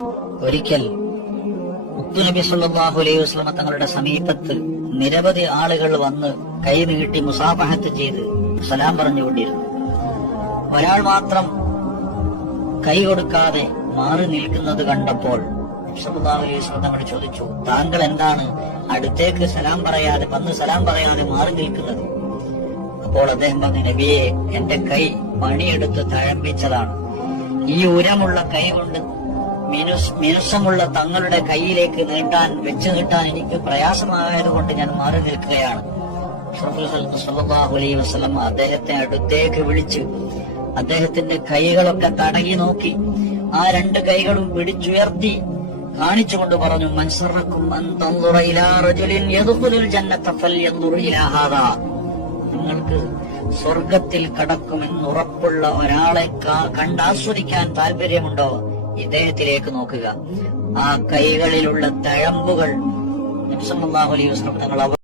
ഒരിക്കൽ മുത്തുനബി സല്ലല്ലാഹു അലൈഹി വസല്ലം തങ്ങളുടെ സമീപത്ത് നിരവധി ആളുകൾ വന്ന് കൈ നീട്ടി മുസാഫഹത്ത് ചെയ്ത് സലാം പറഞ്ഞുകൊണ്ടിരുന്നു. ഒരാൾ മാത്രം കൈ കൊടുക്കാതെ മാറി നിൽക്കുന്നത് കണ്ടപ്പോൾ സല്ലല്ലാഹു അലൈഹി വസല്ലം തങ്ങൾ ചോദിച്ചു, താങ്കൾ എന്താണ് അടുത്തേക്ക് സലാം പറയാതെ മാറി നിൽക്കുന്നത്? അപ്പോൾ അദ്ദേഹം പറഞ്ഞു, നബിയെ, എന്റെ കൈ പണിയെടുത്ത് തഴമ്പിച്ചതാണ്. ഈ ഉരമുള്ള കൈ കൊണ്ട് മിനുസമുള്ള തങ്ങളുടെ കൈയിലേക്ക് വെച്ചു നീട്ടാൻ എനിക്ക് പ്രയാസമായതുകൊണ്ട് ഞാൻ മാറി നിൽക്കുകയാണ്. സല്ലല്ലാഹു അലൈഹി വസല്ലം അദ്ദേഹത്തെ അടുത്തേക്ക് വിളിച്ച് അദ്ദേഹത്തിന്റെ കൈകളൊക്കെ തടകി നോക്കി, ആ രണ്ട് കൈകളും പിടിച്ചുയർത്തി കാണിച്ചുകൊണ്ട് പറഞ്ഞു, മൻ സറക്കും അൻ തൻദുറ ഇലാ റജുലിൻ യദ്ഖുലുൽ ജന്നത ഫൽയൻദുർ ഇലാ ഹാദാ. നിങ്ങൾക്ക് സ്വർഗത്തിൽ കടക്കുമെന്നുറപ്പുള്ള ഒരാളെ കണ്ടാസ്വദിക്കാൻ താല്പര്യമുണ്ടോ? ഇദ്ദേഹത്തിലേക്ക് നോക്കുക. ആ കൈകളിലുള്ള തഴമ്പുകൾ നബി സല്ലല്ലാഹു അലൈഹി വസല്ലം തങ്ങൾ